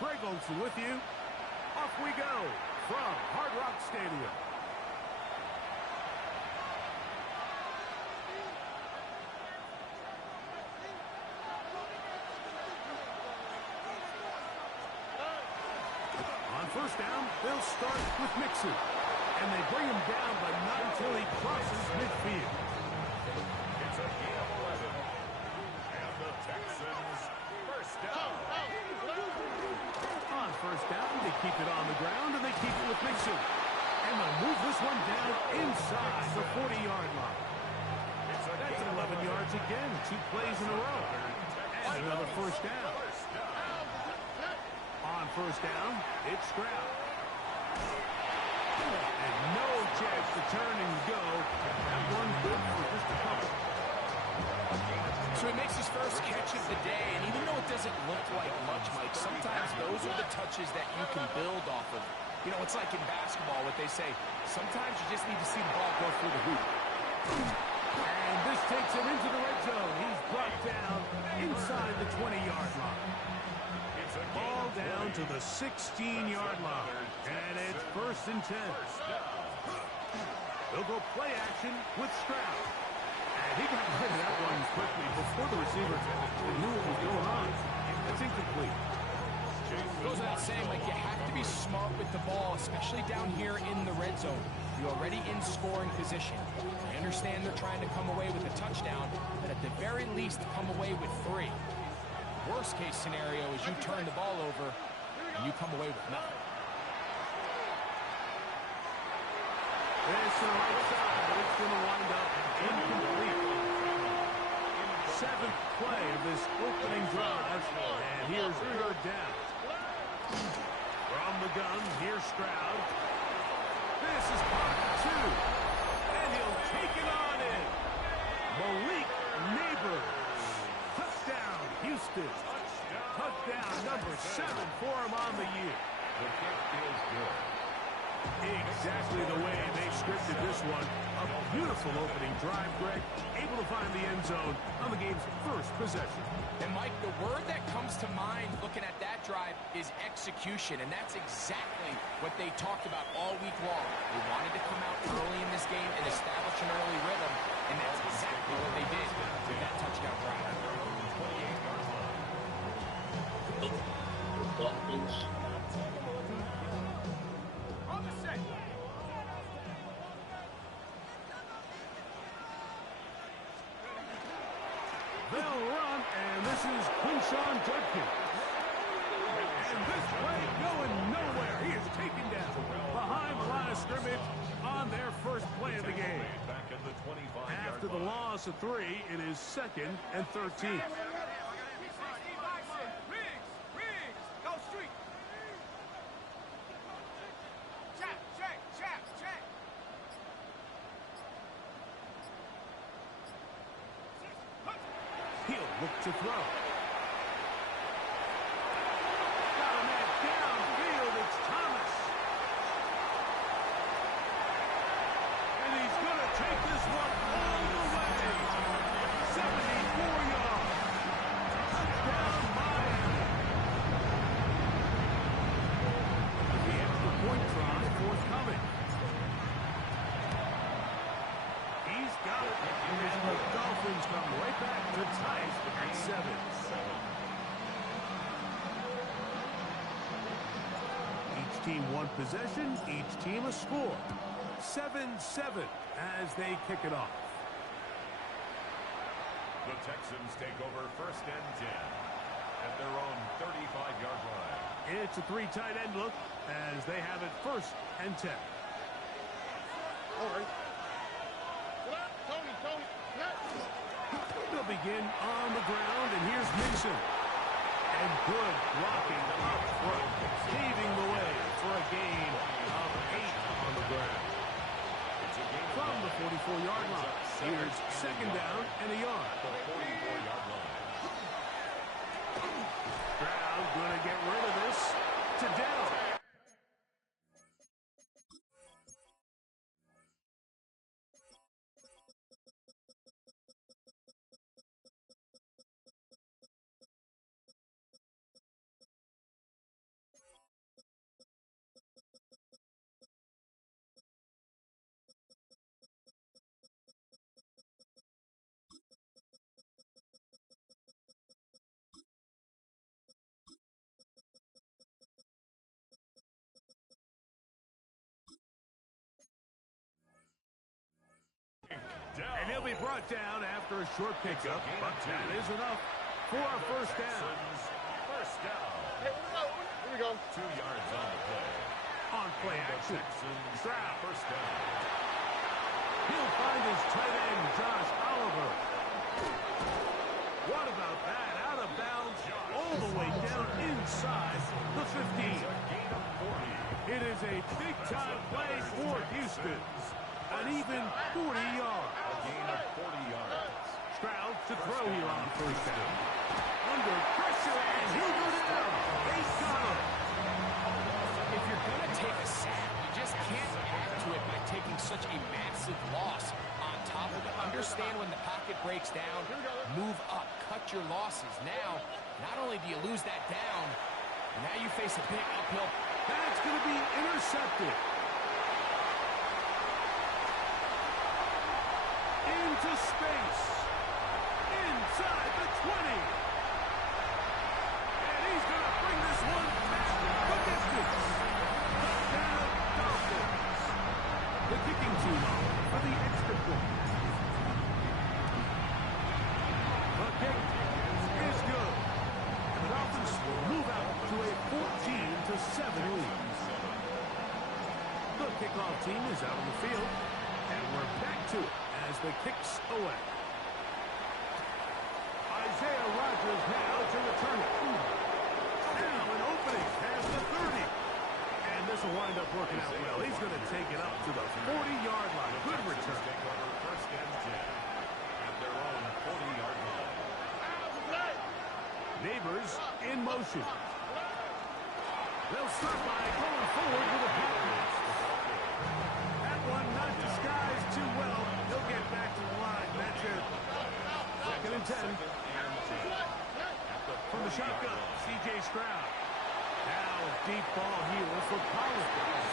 Greg Olson with you. Off we go from Hard Rock Stadium. On first down, they'll start with Mixon. And they bring him down, but not until he crosses midfield. It's a gain of 11. And the Texans first down. On first down, they keep it on the ground, and they keep it with Mixon. And they'll move this one down inside the 40-yard line. That's 11 yards again, 2 plays in a row. And another first down. On first down, it's Stroud. And no chance to turn and go. That one good for just a couple. So he makes his first catch of the day, and even though it doesn't look like much, Mike, sometimes those are the touches that you can build off of. You know, it's like in basketball, what they say, sometimes you just need to see the ball go through the hoop. And this takes him into the red zone. He's brought down inside the 20-yard line. Ball down to the 16-yard line. And it's 1st and 10. They'll go play action with Stroud. And he got rid of that one quickly before the receiver knew what was going on. That's incomplete. Goes without saying, Mike, you have to be smart with the ball, especially down here in the red zone. You're already in scoring position. I understand they're trying to come away with a touchdown, but at the very least, come away with 3. Worst case scenario is you turn the ball over and you come away with nothing. This to the right side, but it's going to wind up incomplete. 7th play of this opening drive, and here's 3rd down. From the gun, here's Stroud. This is part 2, and he'll take it on in. Malik Neighbors. Touchdown, Houston. Touchdown number 7 for him on the year. The kick is good. Exactly the way they scripted this one. A beautiful opening drive, Greg. Able to find the end zone on the game's first possession. And, Mike, the word that comes to mind looking at that drive is execution, and that's exactly what they talked about all week long. They wanted to come out early in this game and establish an early rhythm, and that's exactly what they did with that touchdown drive. 28-yard line. Dolphins. They'll run, and this is Quinshon Judkins. And this play going nowhere. He is taken down behind the line of scrimmage on their first play of the game. Back in the 25-yard After the loss of 3, it is 2nd and 13. He'll look to throw. Got a man downfield. It's Thomas. And he's going to take this one all the way. 74 yards. Touchdown, Miami. The extra point try forthcoming. He's got it. And the Dolphins come right back to tie at 7. Each team one possession, each team a score. 7-7 as they kick it off. The Texans take over 1st and 10 at their own 35-yard line. It's a 3 tight end look as they have it 1st and 10. All right. They'll begin on the ground, and here's Mixon. And good blocking up front, paving the way for a gain of 8 on the ground. From the 44-yard line, here's 2nd down and a yard. The 44-yard line. Stroud going to get rid of this to Dell. brought down after a short pickup, but that is enough for a first down. Texans, first down. Hey, here we go. 2 yards on the play. On play And the action. Texans, Stroud. first down. He'll find his tight end, Josh Oliver. What about that? Out of bounds, all the way down inside the 15. A gain of 40. It is a big-time play for Houston. An even 40 yards. A gain of 40 yards. Stroud to throw here on first down. Under pressure, and he'll go down. He's got him. If you're going to take a sack, you just can't add to it by taking such a massive loss on top of it. Understand when the pocket breaks down, move up, cut your losses. Now, not only do you lose that down, now you face a big uphill. That's going to be intercepted. Into space. Inside the 20. And he's going to bring this one back the distance. Touchdown, Dolphins. The kicking team on for the extra point. The kick is good. And the Dolphins move out to a 14-7 lead. The kickoff team is out on the field. And we're back to it as the kicks away. Isaiah Rodgers now to return it. Now an opening past the 30. And this will wind up working out well. He's going to take it up to the 40-yard line. Good return. Take over first and 10 at their own 40-yard line. Neighbors in motion. They'll start by going forward with a pass. That one not disguised too well. He'll get back to the line. That's it. Second and 10. From the shotgun, C.J. Stroud. Now deep ball here for Collins.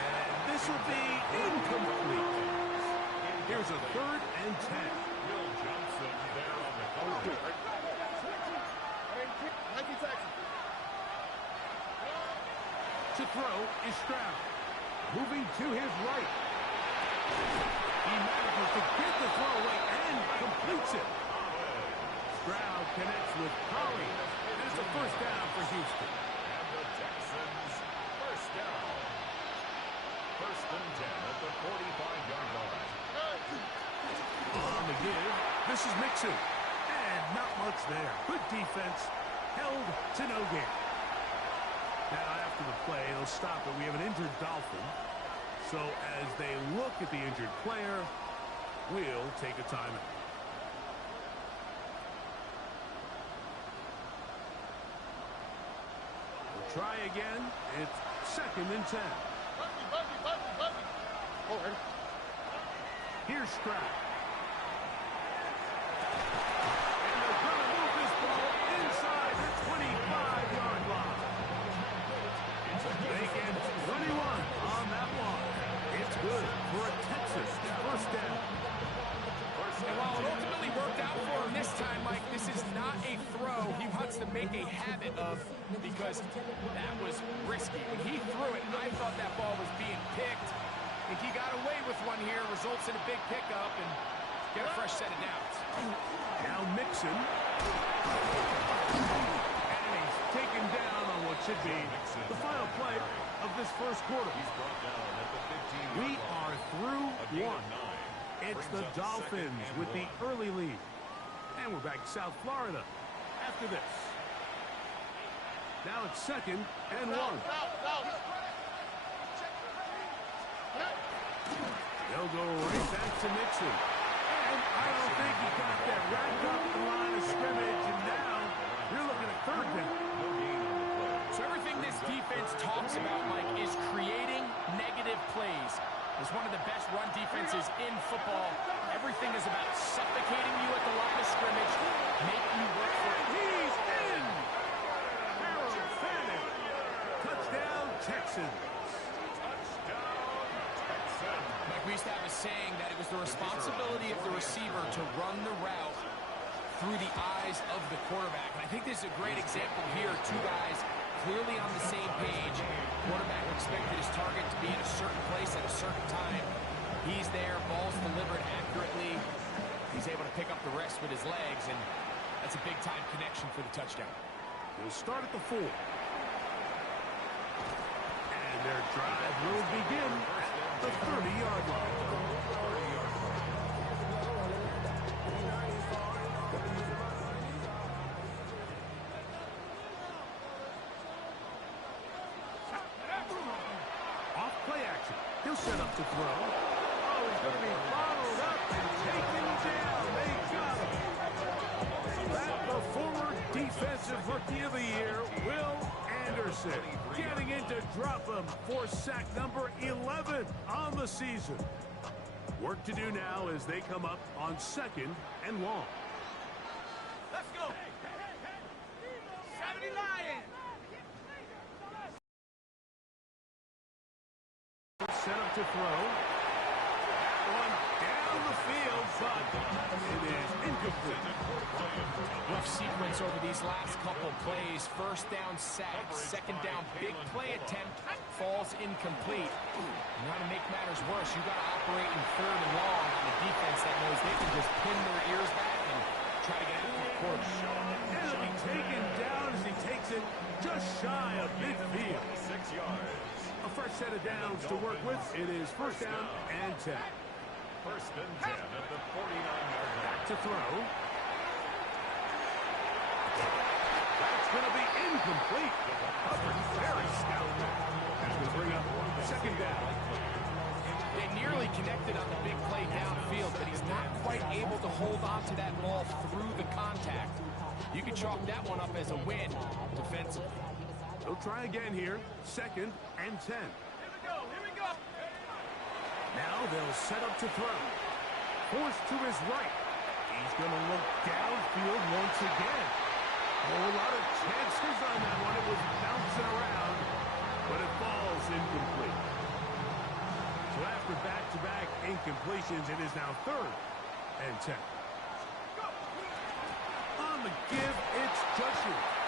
And this will be incomplete. Here's a 3rd and 10. Will Johnson there on the goal. To throw is Stroud. Moving to his right. He manages to get the throw away and completes it. Stroud connects with Collins. And it's a first down for Houston. And the Texans, first down. First and 10 at the 45-yard line. On the give, this is Mixon. And not much there. Good defense. Held to no gain. Now after the play, they'll stop it. We have an injured Dolphin. So as they look at the injured player, we'll take a timeout. We'll try again. It's 2nd and 10. All right. Here's Stroud. And they're going to move this ball inside the 25-yard line. They get 21 on that one. It's good for a Texas first down. And while it ultimately worked out for him this time, Mike, this is not a throw he wants to make a habit of because that was risky. When he threw it, I thought that ball was being picked. I think he got away with one here, results in a big pickup, and get a fresh set of downs. Now Mixon. And he's taken down on what should be the final play of this first quarter. He's brought down at the 15-yard We line. are through A gain of one. 9. It's Brings the up second Dolphins and with the 1. early lead. And we're back to South Florida after this. Now it's 2nd and 1. They'll go right back to Mixon. And I don't think he got that racked up the line of scrimmage. And now you're looking at 3rd down. No gain on the play. So everything this defense talks about, Mike, is creating negative plays. It's one of the best run defenses in football. Everything is about suffocating you at the line of scrimmage, making you work for it. He's in! Harold Fanning. Touchdown, Texans. Mike, we used to have a saying that it was the responsibility of the receiver to run the route through the eyes of the quarterback. And I think this is a great example here. Two guys clearly on the same page. Quarterback expected his target to be in a certain place at a certain time. He's there, ball's delivered accurately. He's able to pick up the rest with his legs, and that's a big-time connection for the touchdown. We'll start at the 4. And their drive will begin at the 30-yard line. Off play action. He'll set up to throw. Oh, he's going to be bottled up and taken down. They got him. That's the former Defensive Rookie of the Year, Will Anderson, getting in to drop him for sack number 11 on the season. Work to do now as they come up on 2nd and long. Let's go. 70 Lions. Set up to throw. That one down the field, but it is incomplete. Rough sequence over these last couple plays. First down sack, second down big play attempt, falls incomplete. Now to make matters worse, you got to operate in 3rd and long on a defense that knows they can just pin their ears back and try to get after the quarter. And he'll be taken down as he takes it just shy of midfield. 6 yards. A fresh set of downs to work with. It is first down and 10. First and 10 at the 49-yard line. To throw. That's going to be incomplete. Covered very stout. That's going to bring up 2nd down. They nearly connected on the big play downfield, but he's not quite able to hold on to that ball through the contact. You can chalk that one up as a win defensively. They'll try again here. 2nd and 10. Here we go. Now they'll set up to throw. Forced to his right. He's going to look downfield once again. A whole lot of chances on that one. It was bouncing around, but it falls incomplete. So after back-to-back incompletions, it is now 3rd and 10. On the give, it's Joshua.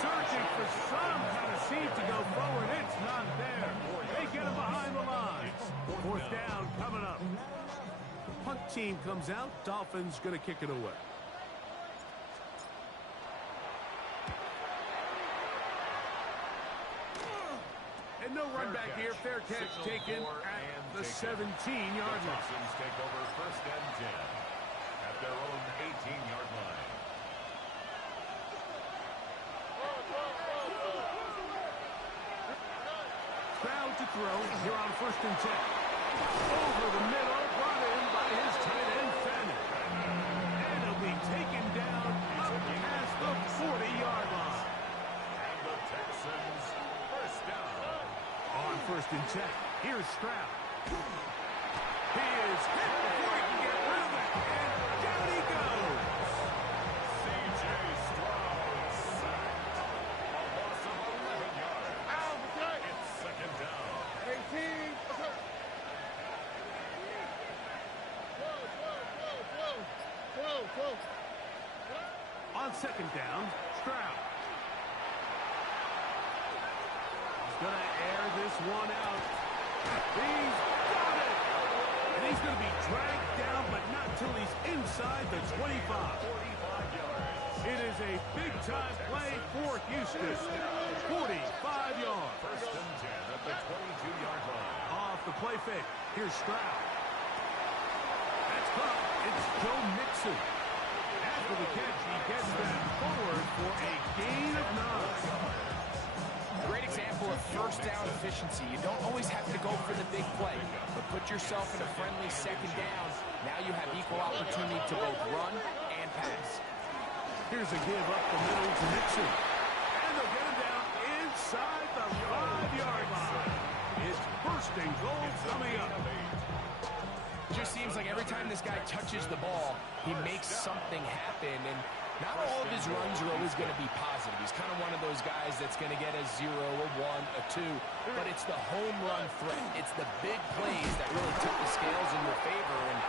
Searching for some kind of seed to go forward. It's not there. They get him behind the line. 4th down coming up. Punt team comes out. Dolphins going to kick it away. And no run back here. Fair catch taken at the 17-yard line. Texans take over first and 10 at their own 18-yard line. Crowd to throw here on 1st and 10. Over the middle, brought in by his tight end, Fannin. And he'll be taken down up past the 40-yard line. And the Texans first down. On 1st and 10, here's Stroud. He is hit before he can get rid of it, and down he goes. C.J. Stroud sacked. A loss of 11 yards. It's 2nd down. 18. Whoa. On 2nd down, Stroud. He's going to air this one out. He's got it! And he's going to be dragged down, but not till he's inside the 25. 45 yards. It is a big-time play for Houston. 45 yards. First and 10 at the 22-yard line. Off the play fake. Here's Stroud. That's caught. It's Joe Mixon. After the catch, he gets that forward for a gain of 9. Great example of first down efficiency. You don't always have to go for the big play, but put yourself in a friendly 2nd down. Now you have equal opportunity to both run and pass. Here's a give up the middle to Mixon. And they'll get him down inside the 5-yard line. It's 1st and goal coming up. Just seems like every time this guy touches the ball, he makes something happen, and not all of his runs are always going to be positive. He's kind of one of those guys that's going to get a 0, a 1, a 2, but it's the home run threat. It's the big plays that really tip the scales in your favor, and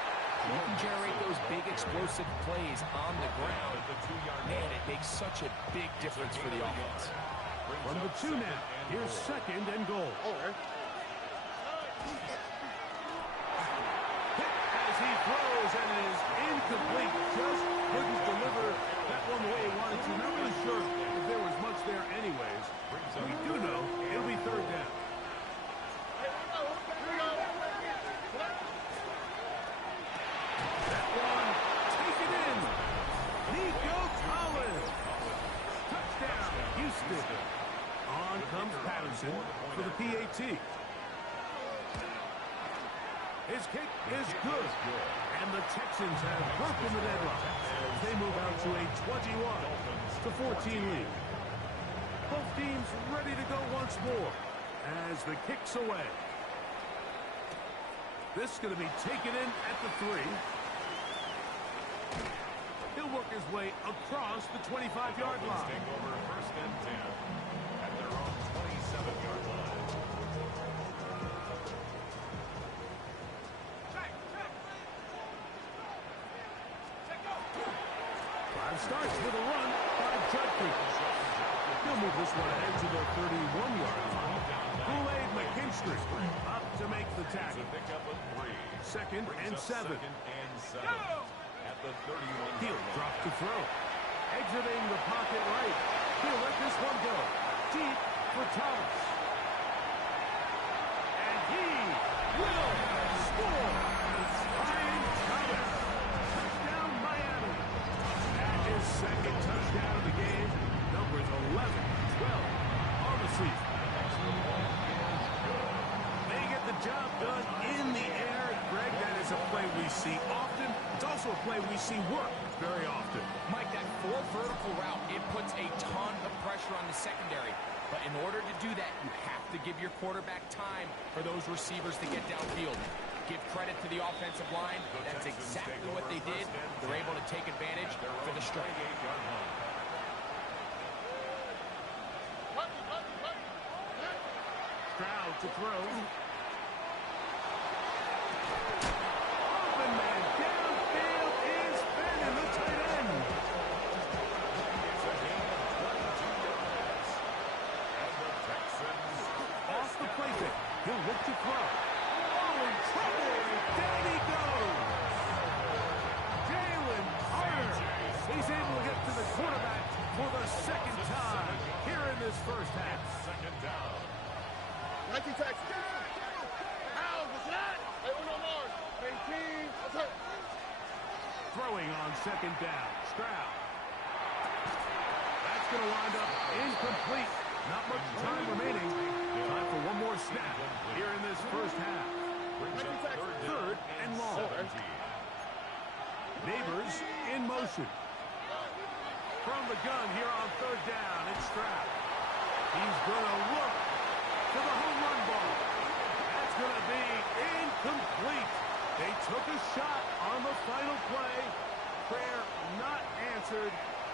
you can generate those big explosive plays on the ground. Man, it makes such a big difference for the offense. From the 2 now, here's 2nd and goal. Hit as he throws and is Incomplete. Just couldn't deliver that one the way he wanted to. Not really sure if there was much there anyways. We do know it'll be third down. That one, take it in. Nico Collins. Touchdown, Houston. On comes Patterson for the PAT. His kick is good. And the Texans have broken the deadlock as they move out to a 21-14 lead. Both teams ready to go once more as the kick's away. This is going to be taken in at the 3. He'll work his way across the 25-yard line. Take over first and 10 at their own 27-yard line. Drive starts with a run by Judkins. He'll move this one ahead to the 31-yard line. Kool-Aid McKinstry up to make the tackle. Pick up a 3. Second and 7. Second and 7 at the 31. He'll drop to throw. Exiting the pocket right. He'll let this one go. Deep for Thomas. And he will score. Ryan Thomas. Touchdown Miami. That is second touchdown of the game. Numbers 11, 12 on the season. They get the job done in the air. Greg, that is a play we see often. It's also a play we see work very often. Mike, that 4 vertical route, it puts a ton of pressure on the secondary. But in order to do that, you have to give your quarterback time for those receivers to get downfield. Give credit to the offensive line. That's exactly what they did. They're able to take advantage for the strike. Stroud to throw. Open man downfield is Fannin, the tight end. Off the plaything. He'll look to throw. Oh, in trouble. Down he goes. Jalen Carter. He's able to get to the quarterback for the second time here in this first half. Second down. 19 Texans. How was that? Hey, uno more. 18. Let's hurt. Throwing on second down. Stroud. That's going to wind up incomplete. Not much time remaining. Time for one more snap here in this first half. Third and long. Neighbors in motion. From the gun here on third down, it's Stroud. He's going to look for the home run ball. That's going to be incomplete. They took a shot on the final play. Prayer not answered.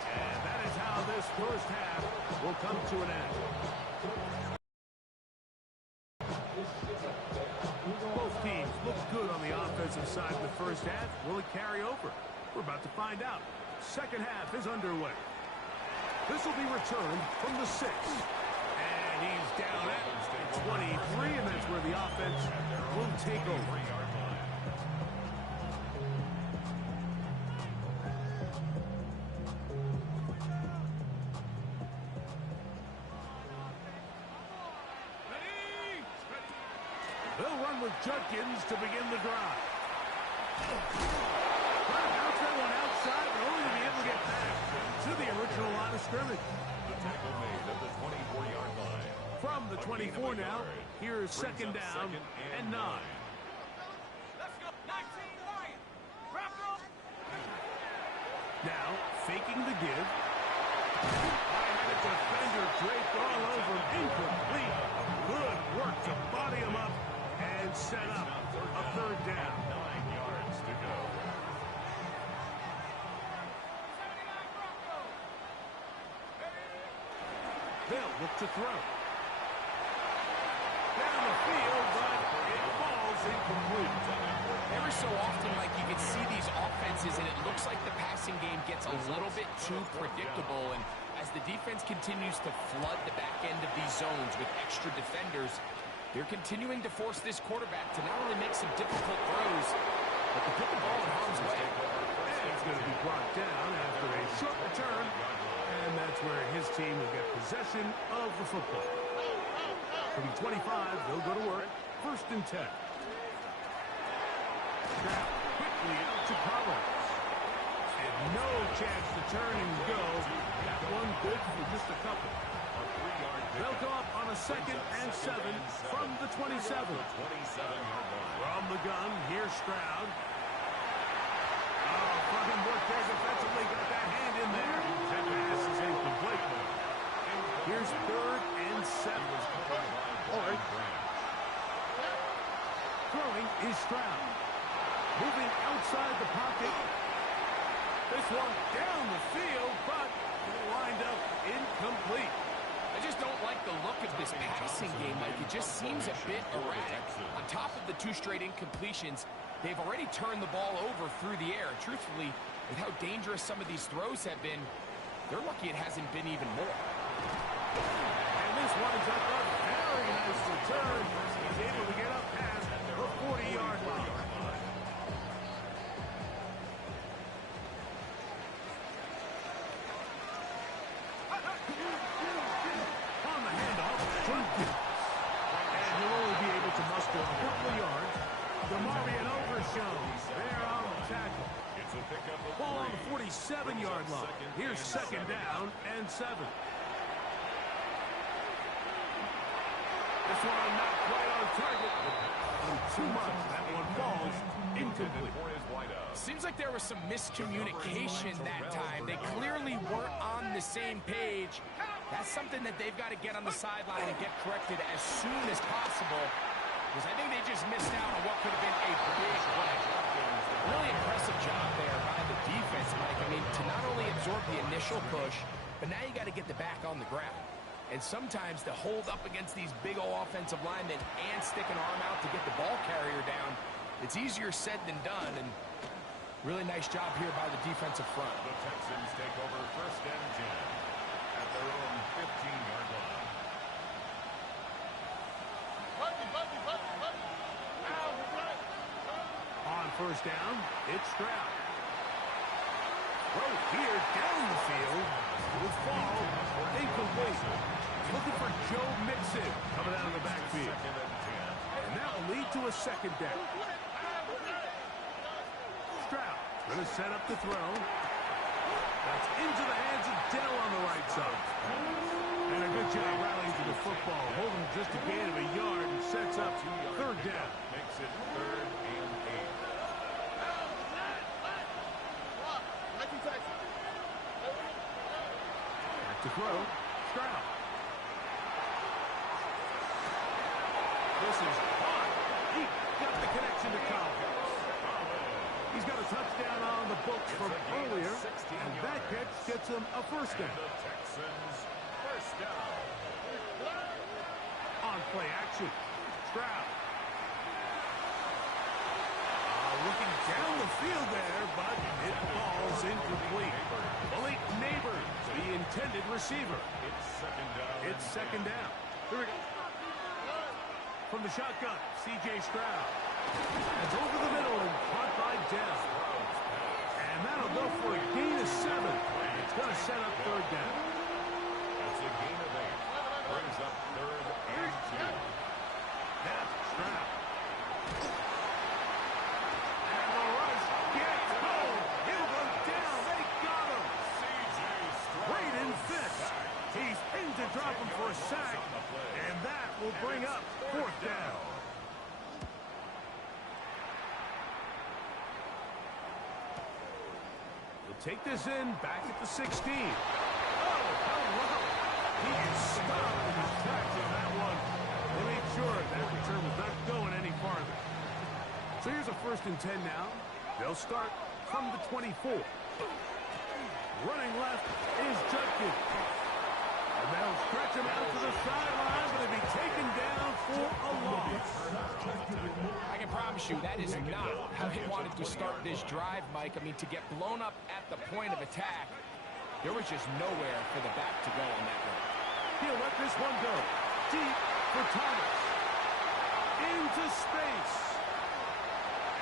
And that is how this first half will come to an end. Both teams look good on the offensive side of the first half. Will it carry over? We're about to find out. Second half is underway. This will be returned from the 6. And he's down at 23, and that's where the offense will take over. They'll run with Judkins to begin the drive. Trying to bounce that one outside, but only to be able to get back to the original line of scrimmage. The tackle made at the 24-yard line. From the 24 now, here's second down and 9. Let's go. 19 Lions. Drop roll. Now, faking the give. I had a defender draped all over him. Incomplete. Good work to body him up and set up a third down. 9 yards to go. They'll look to throw. Down the field, but it falls incomplete. Every so often, like, you can see these offenses, and it looks like the passing game gets a little bit too predictable. And as the defense continues to flood the back end of these zones with extra defenders, they're continuing to force this quarterback to not only make some difficult throws, but to put the ball in harm's way. And It's going to be brought down after a short return, and that's where his team will get possession of the football. From 25, they'll go to work. 1st and 10. Stroud quickly out to Collins. And no chance to turn and go. That one good for just a couple. They'll go up on a 2nd and 7 from the 27. From the gun, here's Stroud. Oh, fucking Cortez defensively got that hand in there. That pass is incomplete. Here's 3rd and 7. All right. Throwing is Stroud. Moving outside the pocket. This one down the field, but lined up incomplete. I just don't like the look of this passing game. Like, it just seems a bit erratic. On top of the 2 straight incompletions, they've already turned the ball over through the air. Truthfully, with how dangerous some of these throws have been, they're lucky it hasn't been even more. And this winds up a very nice return. He's able to get up past the 40-yard line. On the handoff, Jenkins. And he'll only be able to muster a couple of yards. DeMarvion Overshown there on the tackle. Ball on the 47-yard line. Here's 2nd down and 7. This one not quite on target. Too much. That one falls incomplete. Seems like there was some miscommunication that time. They clearly weren't on the same page. That's something that they've got to get on the sideline and get corrected as soon as possible, because I think they just missed out on what could have been a big play. Really impressive job there by the defense, Mike. I mean, to not only absorb the initial push, but now you got to get the back on the ground. And sometimes to hold up against these big old offensive linemen and stick an arm out to get the ball carrier down, it's easier said than done. And really nice job here by the defensive front. The Texans take over 1st and 10 at their own 15-yard line. On 1st down, it's Stroud. Throw here down the field. Will fall. Incomplete. Looking for Joe Mixon coming out of the backfield. And that will lead to a 2nd down. Stroud going to set up the throw. That's into the hands of Dell on the right side. And a good job rallying to the football. Holding just a gain of a yard and sets up 3rd down. Makes it 3rd and 8. Back to throw. Stroud. This is hot. He got the connection to Collins. He's got a touchdown on the books from earlier, and that catch gets him a 1st down. The Texans 1st down. On play action, Stroud. Looking down the field there, but it falls incomplete. Malik Neighbors, the intended receiver. It's 2nd down. It's 2nd down. Here we go. From the shotgun, C.J. Stroud. It's over the middle and caught by Dell. And that'll go for a gain of 7. It's going to set up 3rd down. That's a gain of 8. Brings up 3rd and 2. That's Stroud. And the rush gets home. He'll go down. They got him. Braden Fitz. He's in to drop him for a sack. And that will bring up 4th down. He'll take this in back at the 16. Oh, hello. He is stopped in his tracks on that one. They made sure that return was not going any farther. So here's a 1st and 10 now. They'll start from the 24. Running left is Judkins. And they'll stretch him out to the sideline, but he'll be taken down for a loss. I can promise you that is not how he wanted to start this drive, Mike. I mean, to get blown up at the point of attack, there was just nowhere for the back to go on that one. He'll let this one go. Deep for Thomas. Into space.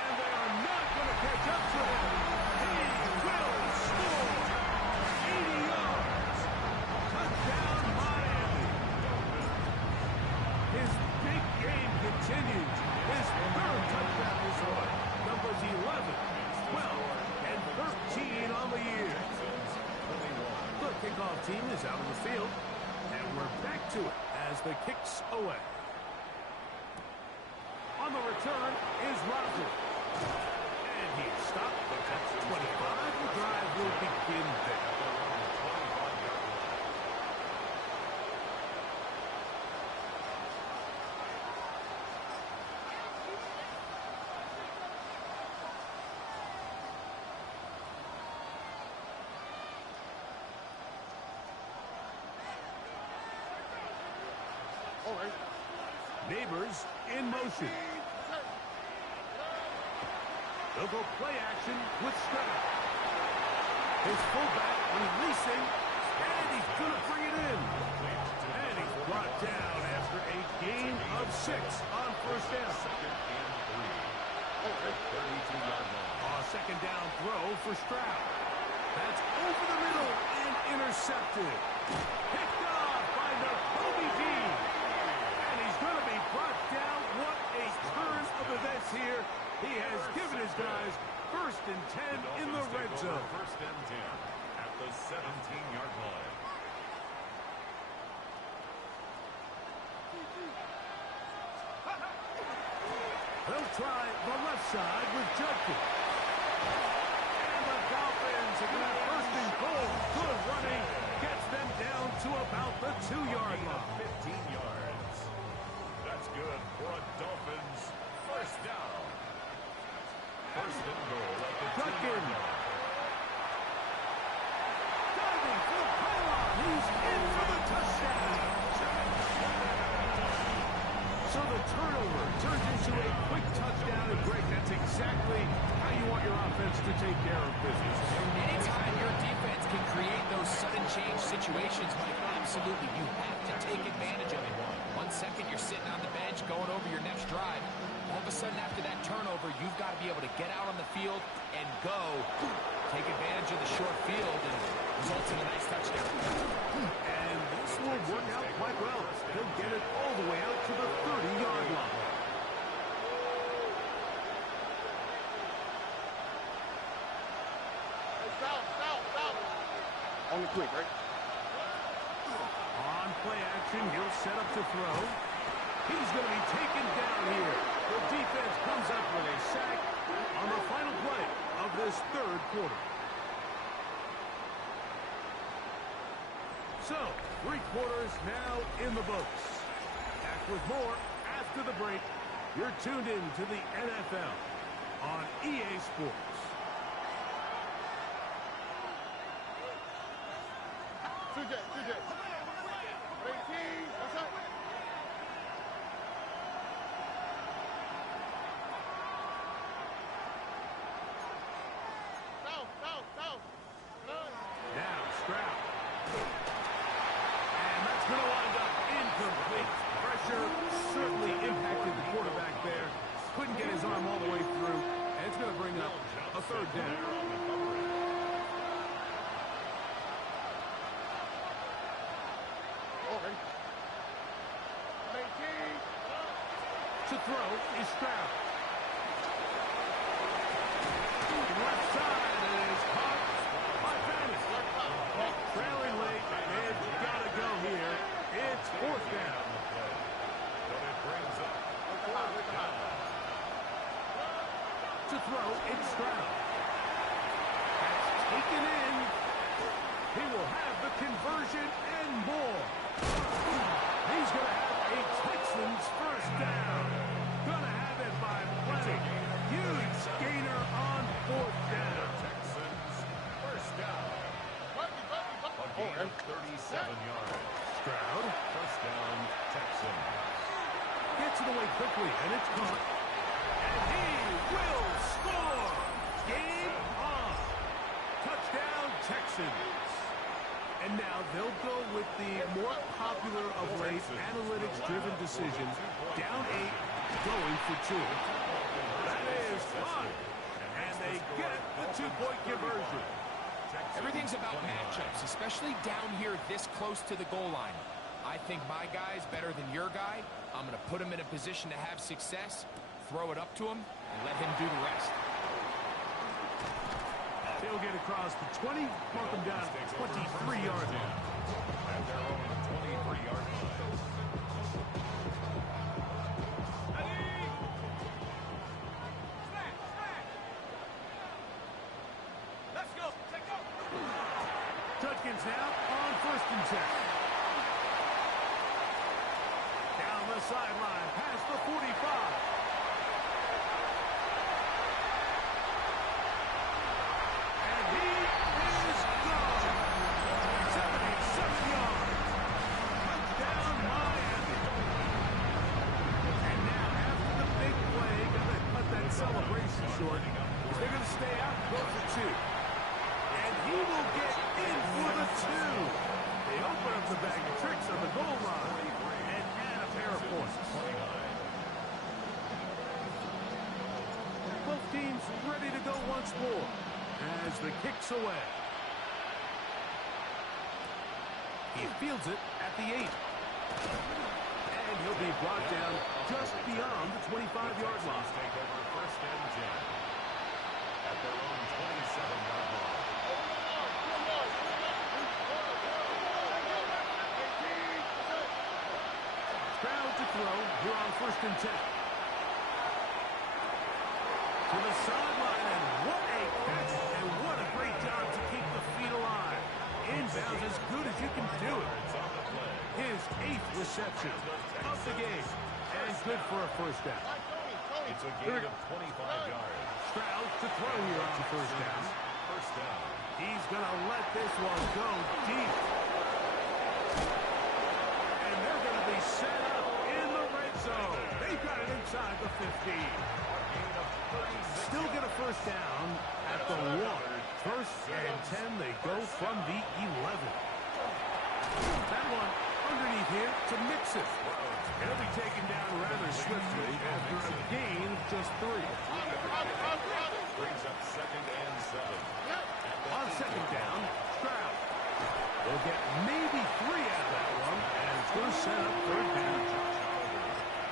And they are not going to catch up to him. He will score 80 yards. Touchdown, Miami. His big game continues. His third touchdown this one. Numbers 11, 12, and 13 on the year. The kickoff team is out on the field, and we're back to it as the kicks away. On the return is Rodgers. And he's stopped at 25. The drive will begin there. Neighbors in motion. They'll go play action with Stroud. His fullback releasing, and he's going to bring it in. And he's brought down after a gain of 6 on first down. Second down throw for Stroud. That's over the middle and intercepted. Picked off by Nakobe Dean. Going to be brought down. What a turn of events here. He has given his guys 1st and 10 in the red zone. 1st and 10 at the 17-yard line. They'll try the left side with Judkins. And the Dolphins are going to have 1st and goal. Good running. Gets them down to about the 2-yard line. 15 yards. That's good for a Dolphins 1st down. 1st and goal at the 2-yard line. Diving for the pylon. He's in for the touchdown. So the turnover turns into a quick touchdown. And Greg, that's exactly how you want your offense to take care of business. Anytime your defense can create those sudden change situations, Mike, absolutely, you have to take advantage of it. 1 second you're sitting on the bench going over your next drive. All of a sudden after that turnover, you've got to be able to get out on the field and go. Take advantage of the short field and results in a nice touchdown. And this will work out quite well. He'll get it all the way out to the 30-yard line. On the quick, right? On play action, he'll set up to throw. He's going to be taken down here. The defense comes up with a sack on the final play of this 3rd quarter. So, 3 quarters now in the books. Back with more after the break. You're tuned in to the NFL on EA Sports. TJ. 18, what's that? Down. Now, Stroud. And that's going to wind up incomplete. Pressure certainly impacted the quarterback there. Couldn't get his arm all the way through. And it's going to bring up a 3rd down. To throw is Stroud. Left side, and it is caught by Bennett. Trailing late, it's got to go here. It's 4th down. But it brings up To throw, it's Stroud. That's taken in. He will have the conversion and more. He's going to have a Texans 1st down. Going to have it by plenty. Huge gainer on 4th down. Texans 1st down. A gain of 37 yards. Stroud 1st down, Texans. gets it away quickly, and it's caught. And he will score. Game on. Touchdown, Texans. And now they'll go with the more popular of late analytics-driven decision. Down 8, going for 2. That is punt. And they get the two-point conversion. Everything's about matchups, especially down here this close to the goal line. I think my guy's better than your guy. I'm going to put him in a position to have success, throw it up to him, and let him do the rest. He'll get across the 20, mark him down at the 23-yard line. At their own 23-yard line. Let's go. Take off. Judkins now on 1st and 10. Down the sideline, past the 45. And he is gone. 77 yards. Touchdown, Miami. And now, after the big play, gonna cut that celebration short. They're gonna stay out and go for 2. And he will get in for the 2. They open up the bag of tricks on the goal line and add a pair of points. Both teams ready to go once more as the kick's away. He fields it at the 8. And he'll be brought down just beyond the 25-yard line. Take over 1st and 10. At their own 27-yard line. Stroud to throw here on 1st and 10. To the sideline, and what a catch, and what a great job to keep the feet alive. Inbounds as good as you can do it. His 8th reception of the game, and good for a 1st down. It's a gain of 25 yards. Stroud to throw here on 1st down. 1st down. He's going to let this one go deep. And they're going to be set up in the red zone. They've got it inside the 15. Still get a 1st down at the 1. 1st and 10, they go from the 11. That one underneath here to Mixon. He'll be taken down rather swiftly after a gain of just 3. Brings up 2nd and 7. On 2nd down, Stroud will get maybe 3 out of that one, and it's going to set up 3rd down.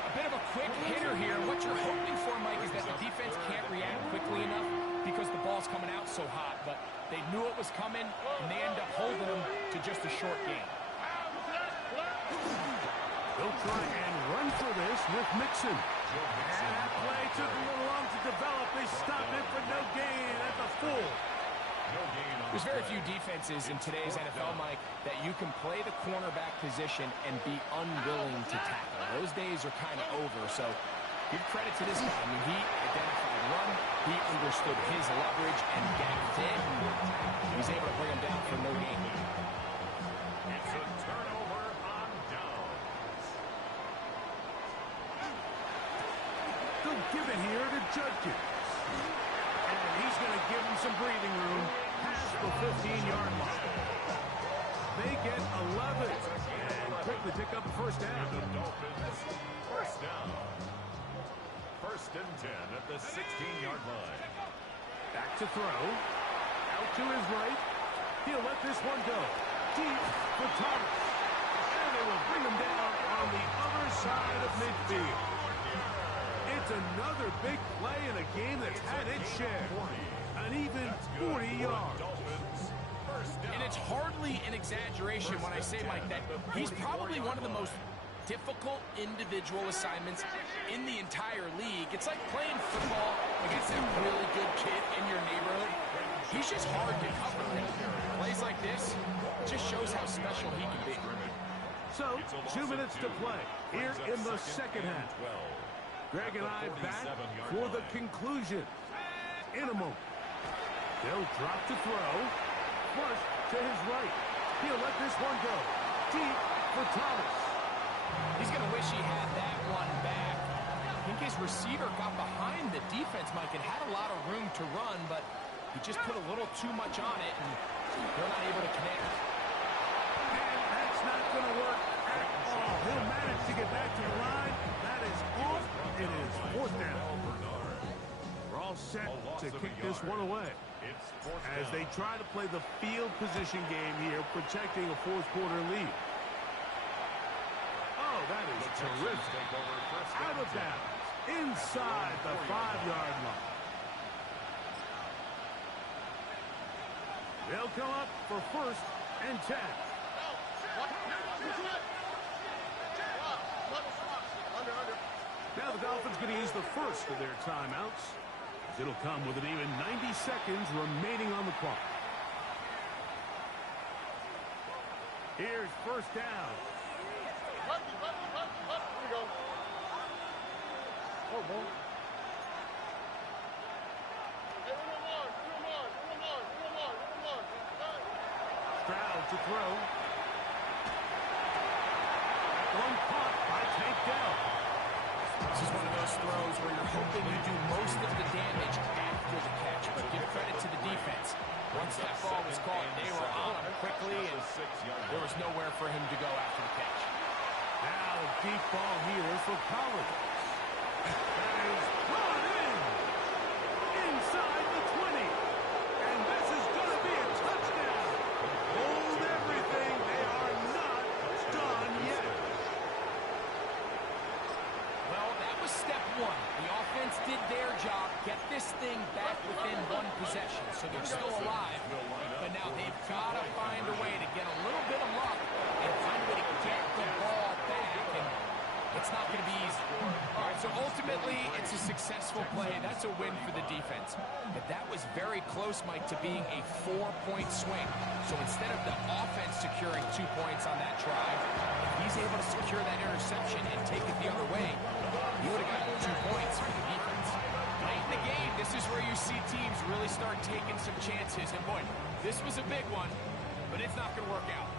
A bit of a quick hitter here. What you're hoping for, Mike, is that the defense can't react quickly enough because the ball's coming out so hot. But they knew it was coming, and they end up holding them to just a short gain. They'll try and run for this with Mixon. And that play took a little long to develop. They stopped it for no gain at the full. There's very few defenses in today's NFL, Mike, that you can play the cornerback position and be unwilling to tackle. Those days are kind of over, so give credit to this guy. I mean, he identified run, he understood his leverage and gapped in. He was able to bring him down for no gain. It's a turnover on downs. They'll give it here to Judkins. And he's going to give him some breathing room past the 15-yard line. They get 11 and quickly pick up a 1st down. The Dolphins, 1st down. 1st and 10 at the 16-yard line. Back to throw. Out to his right. He'll let this one go. Deep for Thomas. And they will bring him down on the other side of midfield. It's another big play in a game that's had its share. An even 40 yards. And it's hardly an exaggeration when I say, Mike, that he's probably one of the most difficult individual assignments in the entire league. It's like playing football against a really good kid in your neighborhood. He's just hard to cover. Plays like this just shows how special he can be. So, 2 minutes to play here in the 2nd half. Greg and I back for the conclusion in a moment. They'll drop to throw. Flush to his right. He'll let this one go. Deep for Thomas. He's going to wish he had that one back. I think his receiver got behind the defense, Mike, and had a lot of room to run, but he just put a little too much on it, and they're not able to connect. And that's not going to work at all. He'll manage to get back to the line. That is off. It is 4th down. We're all to kick this one away. It's fourth As they down. try to play the field position game here, protecting a fourth-quarter lead. Oh, that is terrific. Take over first Out and of 10. bounds, inside the 5-yard line. They'll come up for first and 10. Now the Dolphins going to use the first of their timeouts, as it'll come with an even 90 seconds remaining on the clock. Here's first down. Here we go. Oh, boy. Hey, one more. Stroud to throw. One caught by Tank Dell. This is one of those throws where you're hoping you do most of the damage after the catch, but give credit to the defense. Once that ball was caught, they were on him quickly, and there was nowhere for him to go after the catch. Now a deep ball here for Collins. That is brought in. Inside the 20. And this is going to be a touchdown. Hold everything. They are not done yet. Well, that was step one. The offense did their job, get this thing back within one possession, so they're still alive. But now they've got to find a way to get a little bit of luck and find a way to get the ball back, and it's not going to be easy. All right, so ultimately, it's a successful play. That's a win for the defense. But that was very close, Mike, to being a 4-point swing. So instead of the offense securing 2 points on that drive, if he's able to secure that interception and take it the other way, he would have gotten 2 points for the defense. Late in the game, this is where you see teams really start taking some chances. And boy, this was a big one, but it's not going to work out.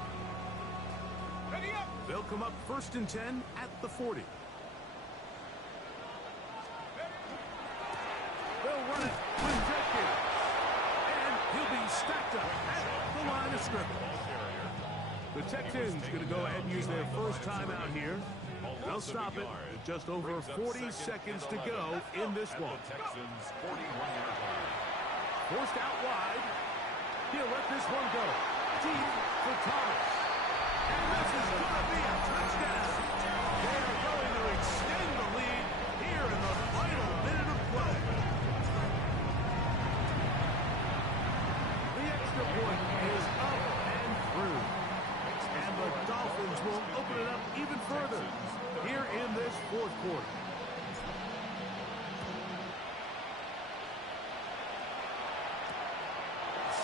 Ready up. They'll come up first and 10 at the 40. They'll run it with Jenkins. And he'll be stacked up at the line of scrimmage. The Texans going to go ahead and use their first timeout here. They'll stop it with just over 40 seconds to go in this one. Texans 41-yard line. Forced out wide. He'll let this one go. Deep for Thomas. And this is going to be a touchdown. They're going to extend the lead here in the final minute of play. The extra point is up and through. And the Dolphins will open it up even further here in this fourth quarter.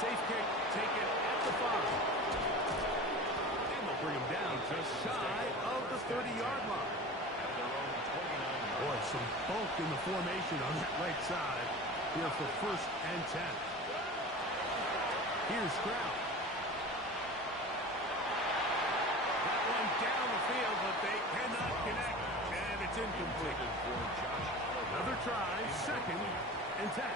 Safe kick taken at the 5. And they'll bring him down just shy of the 30-yard line. Boy, some bulk in the formation on that right side here for first and 10. Here's Stroud. That one down the field, but they cannot connect, and it's incomplete. Another try, second and 10.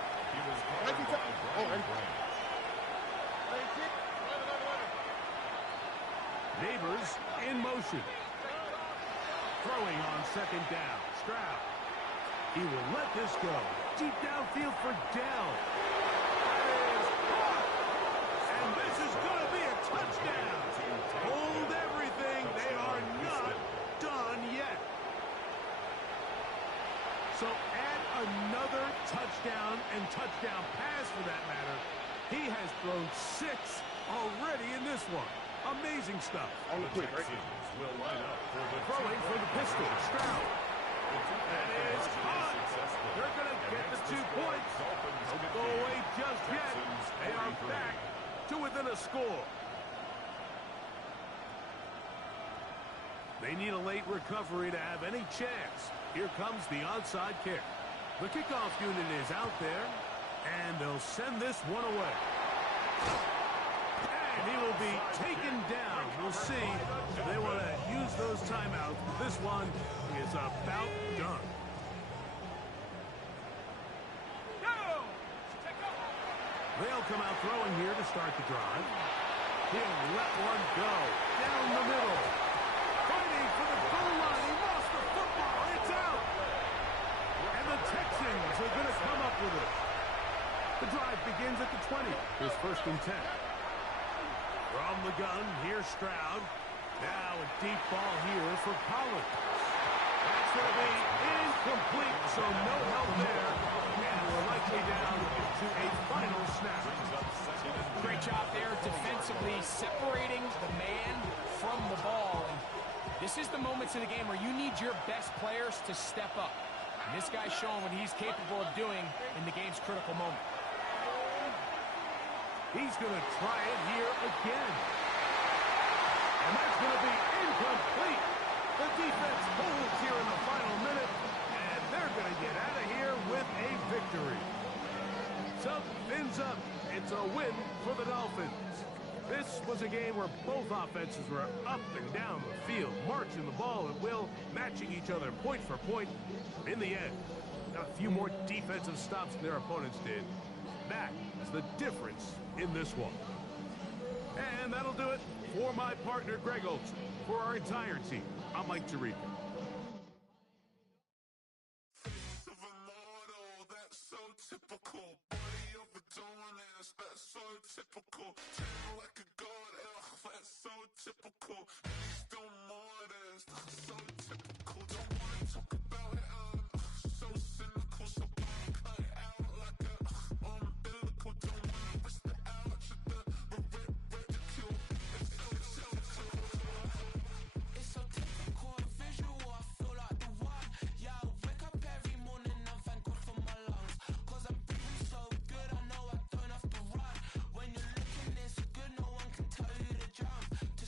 Neighbors in motion. Throwing on second down. Stroud. He will let this go. Deep downfield for Dell. That is caught. And this is going to be a touchdown. Hold everything. They are not done yet. So add another touchdown and touchdown pass for that matter. He has thrown 6 already in this one. Amazing stuff. On the quick, right? Will line up for the Throwing for the pistol. Stroud. That is caught. They're going to get the 2 points. Don't go away just yet. They are back to within a score. They need a late recovery to have any chance. Here comes the onside kick. The kickoff unit is out there, and they'll send this one away. And he will be taken down. We'll see if they want to use those timeouts. This one is about done. They'll come out throwing here to start the drive. He'll let one go down the middle. Fighting for the goal line. He lost the football. It's out. And the Texans are going to come up with it. The drive begins at the 20. Here's 1st and 10. From the gun, here's Stroud. Now a deep ball here for Collins. That's going to be incomplete, so no help there. And we're likely down to a final snap. Great job there defensively, separating the man from the ball. And this is the moments in the game where you need your best players to step up. And this guy's showing what he's capable of doing in the game's critical moment. He's going to try it here again. And that's going to be incomplete. The defense holds here in the final minute, and they're going to get out of here with a victory. Sub ends up. It's a win for the Dolphins. This was a game where both offenses were up and down the field, marching the ball at will, matching each other point for point. In the end, got a few more defensive stops than their opponents did. That is the difference in this one. And that'll do it for my partner, Greg Olsen. For our entire team, I'm Mike Tirico.